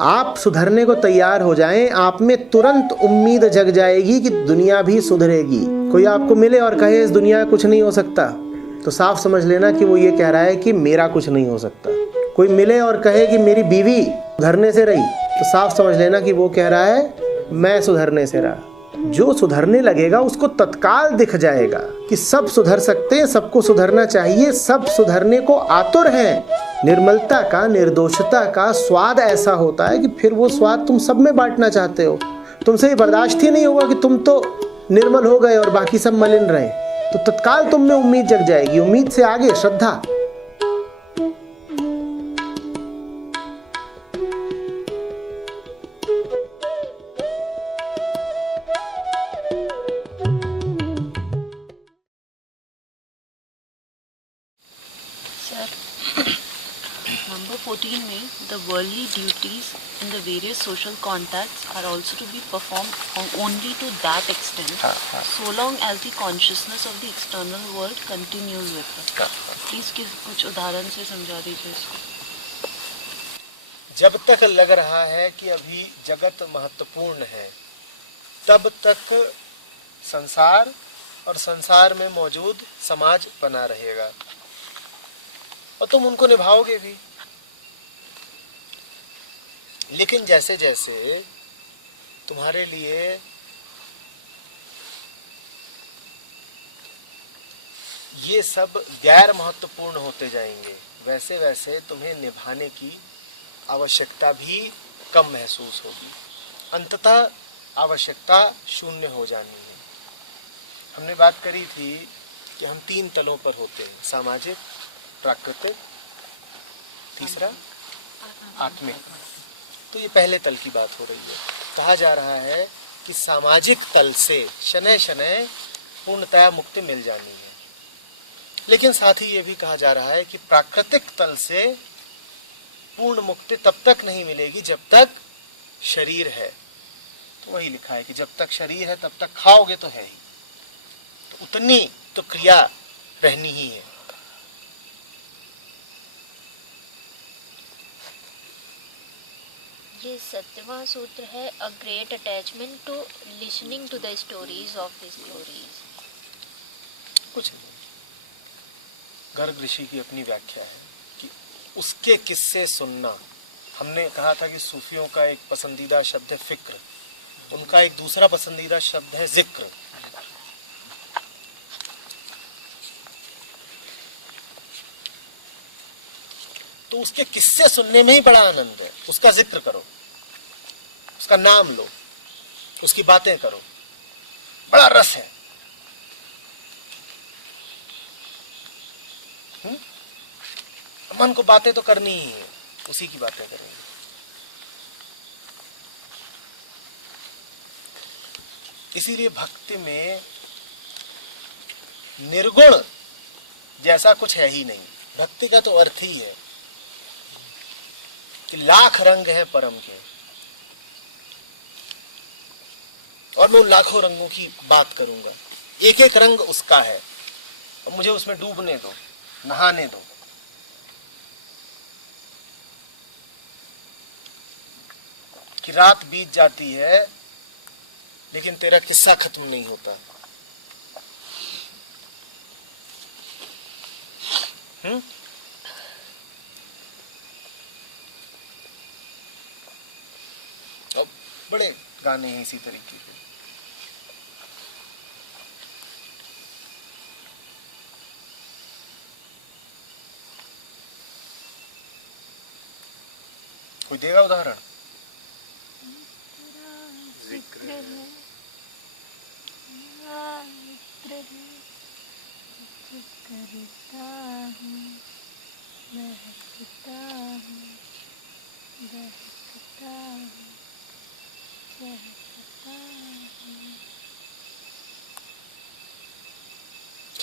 आप सुधरने को तैयार हो जाएं, आप में तुरंत उम्मीद जग जाएगी कि दुनिया भी सुधरेगी। कोई आपको मिले और कहे इस दुनिया में कुछ नहीं हो सकता, तो साफ समझ लेना कि वो ये कह रहा है कि मेरा कुछ नहीं हो सकता। कोई मिले और कहे कि मेरी बीवी सुधरने से रही, तो साफ समझ लेना कि वो कह रहा है मैं सुधरने से रहा। जो सुधरने लगेगा उसको तत्काल दिख जाएगा कि सब सुधर सकते हैं, सबको सुधरना चाहिए, सब सुधरने को आतुर हैं। निर्मलता का, निर्दोषता का स्वाद ऐसा होता है कि फिर वो स्वाद तुम सब में बांटना चाहते हो। तुमसे ये बर्दाश्त ही नहीं होगा कि तुम तो निर्मल हो गए और बाकी सब मलिन रहे। तो तत्काल तुम में उम्मीद जग जाएगी। उम्मीद से आगे श्रद्धा। Number 14 में the worldly duties in the various social contacts are also to be performed only to that extent, so long as the consciousness of the external world continues with us. Please कुछ उदाहरण से समझा दीजिए इसको। जब तक लग रहा है कि अभी जगत महत्वपूर्ण है, तब तक संसार और संसार में मौजूद समाज बना रहेगा और तुम उनको निभाओगे भी। लेकिन जैसे जैसे तुम्हारे लिए ये सब गैर महत्वपूर्ण होते जाएंगे, वैसे वैसे तुम्हें निभाने की आवश्यकता भी कम महसूस होगी। अंततः आवश्यकता शून्य हो जानी है। हमने बात करी थी कि हम 3 तलों पर होते हैं, सामाजिक, प्राकृतिक, तीसरा आत्मिक। तो ये पहले तल की बात हो रही है। कहा जा रहा है कि सामाजिक तल से शनैः शनैः पूर्णतया मुक्ति मिल जानी है, लेकिन साथ ही ये भी कहा जा रहा है कि प्राकृतिक तल से पूर्ण मुक्ति तब तक नहीं मिलेगी जब तक शरीर है। तो वही लिखा है कि जब तक शरीर है तब तक खाओगे तो है ही, तो उतनी तो क्रिया रहनी ही है। ये 7वां सूत्र है, a great attachment to listening to the stories of the stories. कुछ नहीं, गर्ग ऋषि की अपनी व्याख्या है कि उसके किस्से सुनना। हमने कहा था कि सूफियों का एक पसंदीदा शब्द है फिक्र, उनका एक दूसरा पसंदीदा शब्द है जिक्र। तो उसके किस्से सुनने में ही बड़ा आनंद है। उसका जिक्र करो, उसका नाम लो, उसकी बातें करो, बड़ा रस है। मन को बातें तो करनी ही है, उसी की बातें करेंगे। इसीलिए भक्ति में निर्गुण जैसा कुछ है ही नहीं। भक्ति का तो अर्थ ही है कि लाख रंग हैं परम के, और मैं उन लाखों रंगों की बात करूंगा। एक एक रंग उसका है और मुझे उसमें डूबने दो, नहाने दो। कि रात बीत जाती है लेकिन तेरा किस्सा खत्म नहीं होता। अब बड़े गाने हैं इसी तरीके के। कोई देगा उदाहरण? जिक्र है, करता हूँ, बहकता हूँ, बहकता हूँ, बहकता हूँ।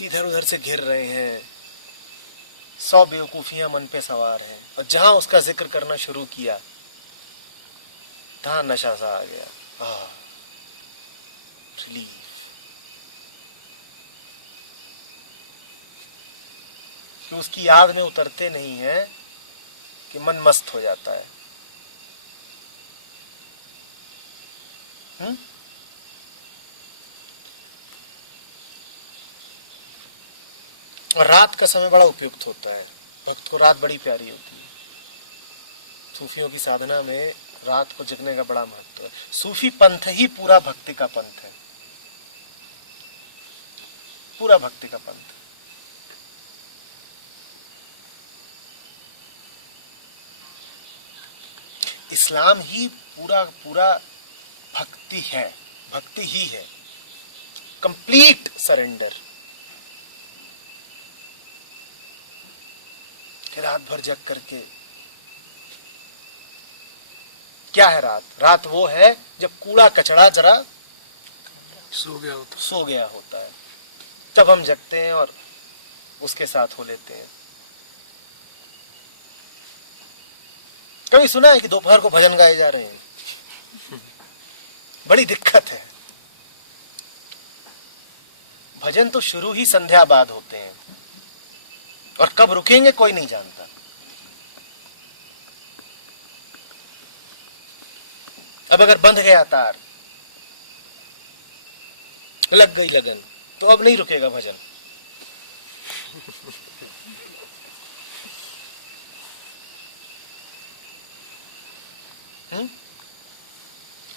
इधर उधर से घिर रहे हैं, 100 बेवकूफियां मन पे सवार हैं, और जहां उसका जिक्र करना शुरू किया तहां नशा सा आ गया। रिलीफ। कि उसकी याद में उतरते नहीं है कि मन मस्त हो जाता है। और रात का समय बड़ा उपयुक्त होता है, भक्त को रात बड़ी प्यारी होती है। सूफियों की साधना में रात को जगने का बड़ा महत्व है। सूफी पंथ ही पूरा भक्ति का पंथ है, पूरा भक्ति का पंथ। इस्लाम ही पूरा पूरा भक्ति है, भक्ति ही है, कंप्लीट सरेंडर। रात भर जग करके, क्या है रात? रात वो है जब कूड़ा कचड़ा जरा सो गया होता है, तब हम जगते हैं और उसके साथ हो लेते हैं। कभी सुना है कि दोपहर को भजन गाए जा रहे हैं? बड़ी दिक्कत है। भजन तो शुरू ही संध्या बाद होते हैं और कब रुकेंगे कोई नहीं जानता। अब अगर बंध गया तार, लग गई लगन, तो अब नहीं रुकेगा भजन।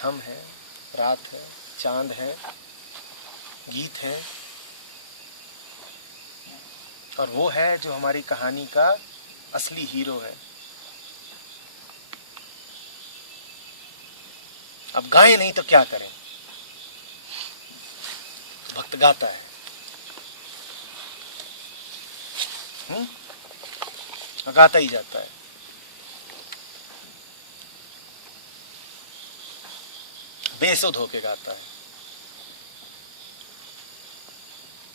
हम हैं, रात है, चांद है, गीत है, और वो है जो हमारी कहानी का असली हीरो है। अब गाएं नहीं तो क्या करें? भक्त गाता है, गाता ही जाता है। बेसुध होके गाता है,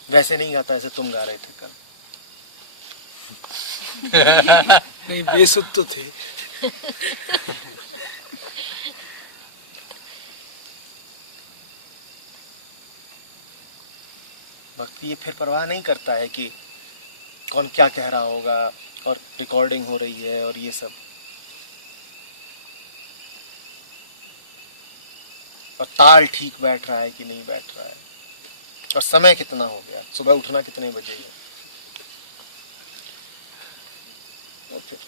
वैसे नहीं गाता जैसे तुम गा रहे थे कल। नहीं, बेसुध तो थे। भक्ति ये फिर परवाह नहीं करता है कि कौन क्या कह रहा होगा और रिकॉर्डिंग हो रही है और ये सब, और ताल ठीक बैठ रहा है कि नहीं बैठ रहा है, और समय कितना हो गया, सुबह उठना कितने बजे है। और फिर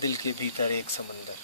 दिल के भीतर एक समंदर,